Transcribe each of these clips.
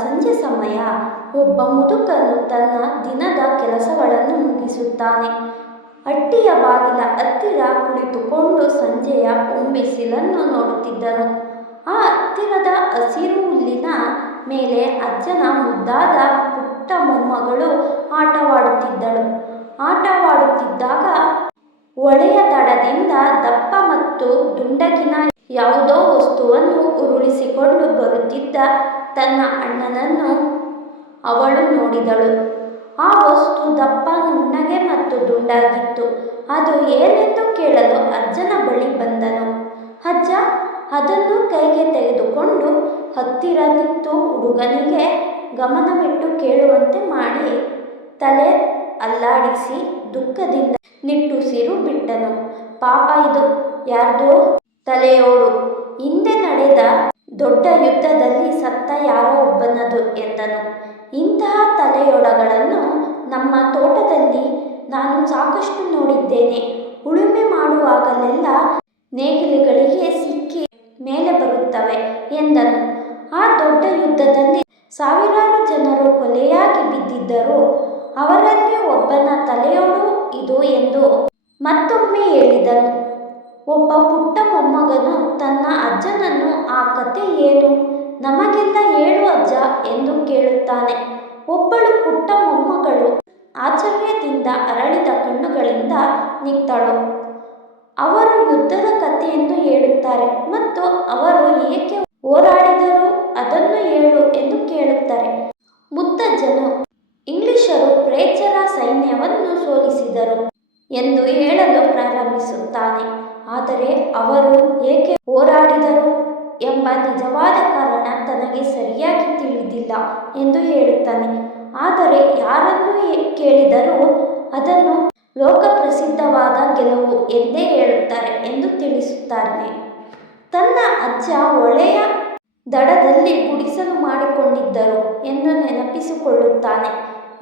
ಸಂಜೆ ಸಮಯ. ಒಬ್ಬ ಮುದುಕನು ತನ್ನ ದಿನದ ಕೆಲಸಗಳನ್ನು ಮುಗಿಸುತ್ತಾನೆ. ಹಟ್ಟಿಯ ಬಾಗಿಲ ಹತ್ತಿರ ಕುಳಿತುಕೊಂಡು ಸಂಜೆಯ ಹೊಂಬಿಸಿಲನ್ನು ನೋಡುತ್ತಿದ್ದನು. ಆ ಹತ್ತಿರದ ಹಸಿರು ಹುಲ್ಲಿನ ಮೇಲೆ ಅಜ್ಜನ ಮುದ್ದಾದ ಪುಟ್ಟ ಮೊಮ್ಮಗಳು ಆಟವಾಡುತ್ತಿದ್ದಾಗ ಹೊಳೆಯ ದಡದಿಂದ ದಪ್ಪ ಮತ್ತು ದುಂಡಗಿನ ಯಾವುದೋ ವಸ್ತುವನ್ನು ಉರುಳಿಸಿಕೊಂಡು ಬರುತ್ತಿದ್ದ ತನ್ನ ಅಣ್ಣನನ್ನು ಅವಳು ನೋಡಿದಳು. ಆ ವಸ್ತು ದಪ್ಪ, ನುಣ್ಣಗೆ ಮತ್ತು ದುಂಡಾಗಿತ್ತು. ಅದು ಏನೆಂದು ಕೇಳಲು ಅಜ್ಜನ ಬಳಿ ಬಂದನು. ಅಜ್ಜ ಅದನ್ನು ಕೈಗೆ ತೆಗೆದುಕೊಂಡು ಹತ್ತಿರ ನಿಂತು ಹುಡುಗನಿಗೆ ಗಮನವಿಟ್ಟು ಕೇಳುವಂತೆ ಮಾಡಿ ತಲೆ ಅಲ್ಲಾಡಿಸಿ ದುಃಖದಿಂದ ನಿಟ್ಟುಸಿರು ಬಿಟ್ಟನು. ಪಾಪ, ಇದು ಯಾರ್ದೋ ತಲೆಯೋಡು. ಹಿಂದೆ ನಡೆದ ದೊಡ್ಡ ಯುದ್ಧದಲ್ಲಿ ಸತ್ತ ಯಾರೋ ಒಬ್ಬನದು ಎಂದನು. ಇಂತಹ ತಲೆಯೊಡಗಳನ್ನು ನಮ್ಮ ತೋಟದಲ್ಲಿ ನಾನು ಸಾಕಷ್ಟು ನೋಡಿದ್ದೇನೆ. ಉಳುಮೆ ಮಾಡುವಾಗಲೆಲ್ಲ ನೇಗಿಲುಗಳಿಗೆ ಸಿಕ್ಕಿ ಮೇಲೆ ಬರುತ್ತವೆ ಎಂದನು. ಆ ದೊಡ್ಡ ಯುದ್ಧದಲ್ಲಿ ಸಾವಿರಾರು ಜನರು ಕೊಲೆಯಾಗಿ ಬಿದ್ದಿದ್ದರು. ಅವರಲ್ಲಿ ಒಬ್ಬನ ತಲೆಯೋಡು ಇದು ಎಂದು ಮತ್ತೊಮ್ಮೆ ಹೇಳಿದನು. ಒಬ್ಬ ಪುಟ್ಟ ಮೊಮ್ಮಗನು ತನ್ನ ಅಜ್ಜನನ್ನು ಆ ಕತೆ ಏನು, ನಮಗೆಲ್ಲ ಹೇಳು ಅಜ್ಜ ಎಂದು ಕೇಳುತ್ತಾನೆ. ಒಬ್ಬಳು ಪುಟ್ಟ ಮೊಮ್ಮಗಳು ಆಶ್ಚರ್ಯದಿಂದ ಅರಳಿದ ಕಣ್ಣುಗಳಿಂದ ನಿಂತಳು. ಅವರು ಯುದ್ಧದ ಕಥೆಯನ್ನು ಹೇಳುತ್ತಾರೆ ಮತ್ತು ಅವರು ಏಕೆ ಹೋರಾಡಿದರು ಅದನ್ನು ಹೇಳು ಎಂದು ಕೇಳುತ್ತಾರೆ. ಮುತ್ತಜ್ಜನು ಇಂಗ್ಲಿಷರು ಫ್ರೆಂಚರ ಸೈನ್ಯವನ್ನು ಸೋಲಿಸಿದರು ಎಂದು ಹೇಳಲು ಪ್ರಾರಂಭಿಸುತ್ತಾನೆ. ಆದರೆ ಅವರು ಏಕೆ ಹೋರಾಡಿದರು ಎಂಬ ನಿಜವಾದ ಕಾರಣ ತನಗೆ ಸರಿಯಾಗಿ ತಿಳಿದಿಲ್ಲ ಎಂದು ಹೇಳುತ್ತಾನೆ. ಆದರೆ ಯಾರನ್ನು ಕೇಳಿದರೂ ಅದನ್ನು ಲೋಕಪ್ರಸಿದ್ಧವಾದ ಗೆಲುವು ಎಂದೇ ಹೇಳುತ್ತಾರೆ ಎಂದು ತಿಳಿಸುತ್ತಾನೆ. ತನ್ನ ಅಜ್ಜ ಹೊಳೆಯ ದಡದಲ್ಲಿ ಗುಡಿಸಲು ಮಾಡಿಕೊಂಡಿದ್ದರು ಎಂದು ನೆನಪಿಸಿಕೊಳ್ಳುತ್ತಾನೆ.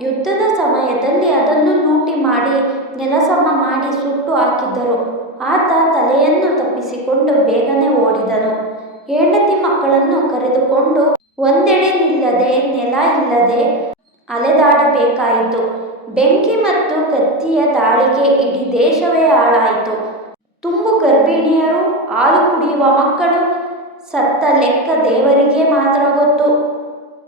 ಯುದ್ಧದ ಸಮಯದಲ್ಲಿ ಅದನ್ನು ಲೂಟಿ ಮಾಡಿ ನೆಲಸಮ ಮಾಡಿ ಸುಟ್ಟು ಹಾಕಿದ್ದರು. ಆತ ತಲೆಯನ್ನು ತಪ್ಪಿಸಿಕೊಂಡು ಬೇಗನೆ ಓಡಿದನು. ಹೆಂಡತಿ ಮಕ್ಕಳನ್ನು ಕರೆದುಕೊಂಡು ಒಂದೆಡೆ ನಿಲ್ಲದೆ ನೆಲ ಇಲ್ಲದೆ ಅಲೆದಾಡಬೇಕಾಯಿತು. ಬೆಂಕಿ ಮತ್ತು ಕತ್ತಿಯ ದಾಳಿಗೆ ಇಡೀ ದೇಶವೇ ಹಾಳಾಯಿತು. ತುಂಬು ಗರ್ಭಿಣಿಯರು, ಹಾಲು ಕುಡಿಯುವ ಮಕ್ಕಳು ಸತ್ತ ಲೆಕ್ಕ ದೇವರಿಗೆ ಮಾತ್ರ ಗೊತ್ತು.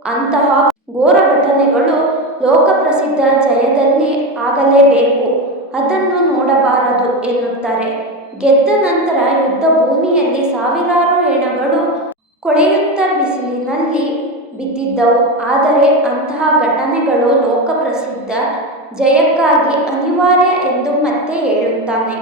ಅಂತಹ ಘೋರ ಘಟನೆಗಳು ಲೋಕಪ್ರಸಿದ್ಧ ಜಯದಲ್ಲಿ ಆಗಲೇಬೇಕು, ಅದನ್ನು ನೋಡಬಾರದು ಎನ್ನುತ್ತಾರೆ. ಗೆದ್ದ ನಂತರ ಯುದ್ಧ ಭೂಮಿಯಲ್ಲಿ ಸಾವಿರಾರು ಹೆಣಗಳು ಕೊಳೆಯುತ್ತ ಬಿಸಿಲಿನಲ್ಲಿ ಬಿದ್ದಿದ್ದವು. ಆದರೆ ಅಂತಹ ಘಟನೆಗಳು ಲೋಕಪ್ರಸಿದ್ಧ ಜಯಕ್ಕಾಗಿ ಅನಿವಾರ್ಯ ಎಂದು ಮತ್ತೆ ಹೇಳುತ್ತಾನೆ.